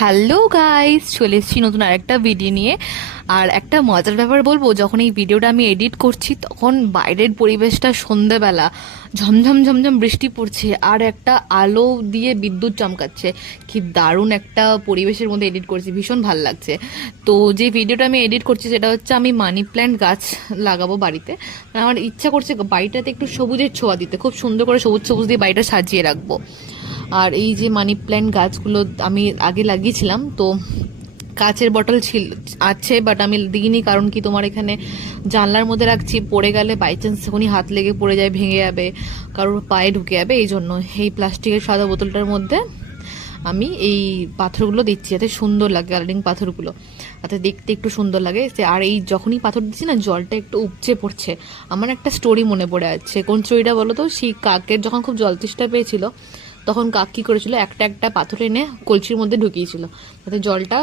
Hello guys, চলে এসেছি নতুন আরেকটা ভিডিও নিয়ে। আর একটা মজার ব্যাপার বলবো, যখন এই ভিডিওটা আমি এডিট করছি তখন বাইরের পরিবেশটা সন্ধেবেলা, ঝমঝম ঝমঝম বৃষ্টি পড়ছে আর একটা আলো দিয়ে বিদ্যুৎ চমকাচ্ছে। কি দারুণ একটা পরিবেশের মধ্যে এডিট করছি, ভীষণ ভালো লাগছে। তো যে ভিডিওটা আমি এডিট করছি সেটা হচ্ছে আমি মানি প্ল্যান্ট গাছ লাগাবো বাড়িতে। আমার ইচ্ছা করছে বাড়িটাতে একটু সবুজের ছোঁয়া দিতে, খুব সুন্দর করে সবুজ সবুজ দিয়ে বাড়িটা সাজিয়ে রাখবো। আর এই যে মানি প্ল্যান্ট গাছগুলো আমি আগে লাগিয়েছিলাম, তো কাচের বটল ছিল আছে, বাট আমি দিইনি। কারণ কি, তোমার এখানে জানলার মধ্যে রাখছি, পড়ে গেলে বাই চান্স এখনই হাত লেগে পড়ে যায়, ভেঙে যাবে, কারোর পায়ে ঢুকে যাবে। এই জন্য এই প্লাস্টিকের সাদা বোতলটার মধ্যে আমি এই পাথরগুলো দিচ্ছি, যাতে সুন্দর লাগে, কালারিং পাথরগুলো, যাতে দেখতে একটু সুন্দর লাগে। আর এই যখনই পাথর দিচ্ছি না, জলটা একটু উপচে পড়ছে। আমার একটা স্টোরি মনে পড়ে যাচ্ছে। কোন স্টোরিটা বলো তো? সেই কাকের যখন খুব জল তেষ্টা পেয়েছিল, তখন কাক কী করেছিল, একটা একটা পাথর এনে কলসির মধ্যে ঢুকিয়েছিল, যাতে জলটা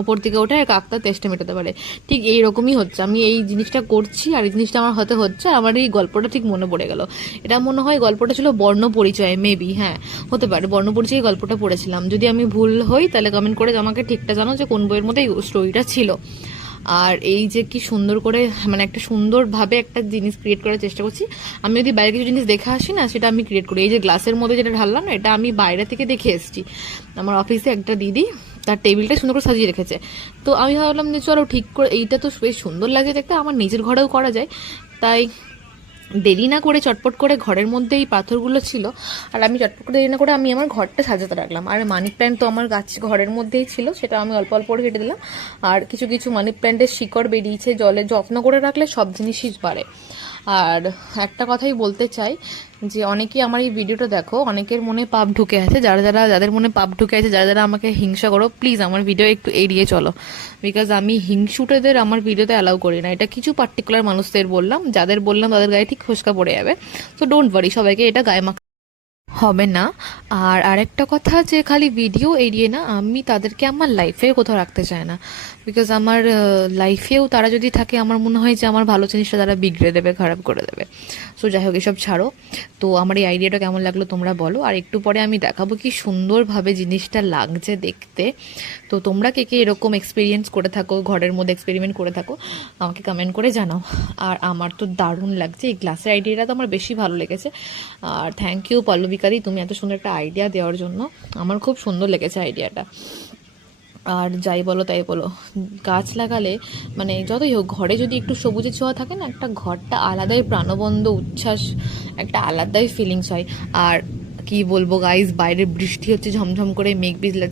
ওপর থেকে ওঠে আর কাকটা তেষ্টা মেটাতে পারে। ঠিক এইরকমই হচ্ছে, আমি এই জিনিসটা করছি আর এই জিনিসটা আমার হতে হচ্ছে। আমার এই গল্পটা ঠিক মনে পড়ে গেল। এটা মনে হয় গল্পটা ছিল বর্ণ পরিচয়, মেবি, হ্যাঁ হতে পারে বর্ণ পরিচয় গল্পটা পড়েছিলাম। যদি আমি ভুল হই তাহলে কমেন্ট করে আমাকে ঠিকটা জানো যে কোন বইয়ের মধ্যে এই স্টোরিটা ছিল। আর এই যে কি সুন্দর করে, মানে একটা সুন্দরভাবে একটা জিনিস ক্রিয়েট করার চেষ্টা করছি। আমি যদি বাইরে কিছু জিনিস দেখে আসি না, সেটা আমি ক্রিয়েট করি। এই যে গ্লাসের মধ্যে যেটা ঢাললাম না, এটা আমি বাইরে থেকে দেখে এসেছি। আমার অফিসে একটা দিদি তার টেবিলটা সুন্দর করে সাজিয়ে রেখেছে। তো আমি ভাবলাম যে চলো ঠিক করে, এইটা তো বেশ সুন্দর লাগে দেখতে, আমার নিজের ঘরেও করা যায়। তাই দেরি না করে চটপট করে ঘরের মধ্যে এই পাথরগুলো ছিল, আর আমি চটপট করে দেরি না করে আমি আমার ঘরটা সাজাতে রাখলাম। আর মানি প্ল্যান্ট তো আমার গাছ ঘরের মধ্যেই ছিল, সেটা আমি অল্প অল্প করে কেটে দিলাম। আর কিছু কিছু মানি প্ল্যান্টের শিকড় বেরিয়েছে, জলে যত্ন করে রাখলে সব জিনিসই বাড়ে। আর একটা কথাই বলতে চাই, যে অনেকেই আমার এই ভিডিওটা দেখো, অনেকের মনে পাপ ঢুকে আছে। যাদের মনে পাপ ঢুকে আছে, যারা যারা আমাকে হিংসা করো, প্লিজ আমার ভিডিও একটু এড়িয়ে চলো। বিকজ আমি হিংসুটেদের আমার ভিডিওতে অ্যালাউ করি না। এটা কিছু পার্টিকুলার মানুষদের বললাম, যাদের বললাম তাদের গায়ে ঠিক ফোসকা পড়ে যাবে। তো ডোন্ট ওয়ারি, সবাইকে এটা গায়ে মাখা হবে না। আর আরেকটা কথা, যে খালি ভিডিও এড়িয়ে না, আমি তাদেরকে আমার লাইফে কোথাও রাখতে চাই না। বিকজ আমার লাইফেও তারা যদি থাকে, আমার মনে হয় যে আমার ভালো জিনিসটা তারা বিগড়ে দেবে, খারাপ করে দেবে। সো যাই হোক, এসব ছাড়ো। তো আমার এই আইডিয়াটা কেমন লাগলো তোমরা বলো। আর একটু পরে আমি দেখাবো কি সুন্দরভাবে জিনিসটা লাগছে দেখতে। তো তোমরা কে কে এরকম এক্সপিরিয়েন্স করে থাকো, ঘরের মধ্যে এক্সপেরিমেন্ট করে থাকো, আমাকে কমেন্ট করে জানাও। আর আমার তো দারুণ লাগছে, এই গ্লাসের আইডিয়াটা তো আমার বেশি ভালো লেগেছে। আর থ্যাংক ইউ পল্লবিকাদি, তুমি এত সুন্দর একটা আইডিয়া দেওয়ার জন্য। আমার খুব সুন্দর লেগেছে আইডিয়াটা। আর যাই বলো তাই বলো, গাছ লাগালে, মানে যতই হোক, ঘরে যদি একটু সবুজের ছোঁয়া থাকে না, একটা ঘরটা আলাদাই প্রাণবন্ত উচ্ছ্বাস, একটা আলাদাই ফিলিংস হয়। আর কি বলবো গাইস, বাইরে বৃষ্টি হচ্ছে, ঝমঝম করে মেঘ বিজলাচ্ছে।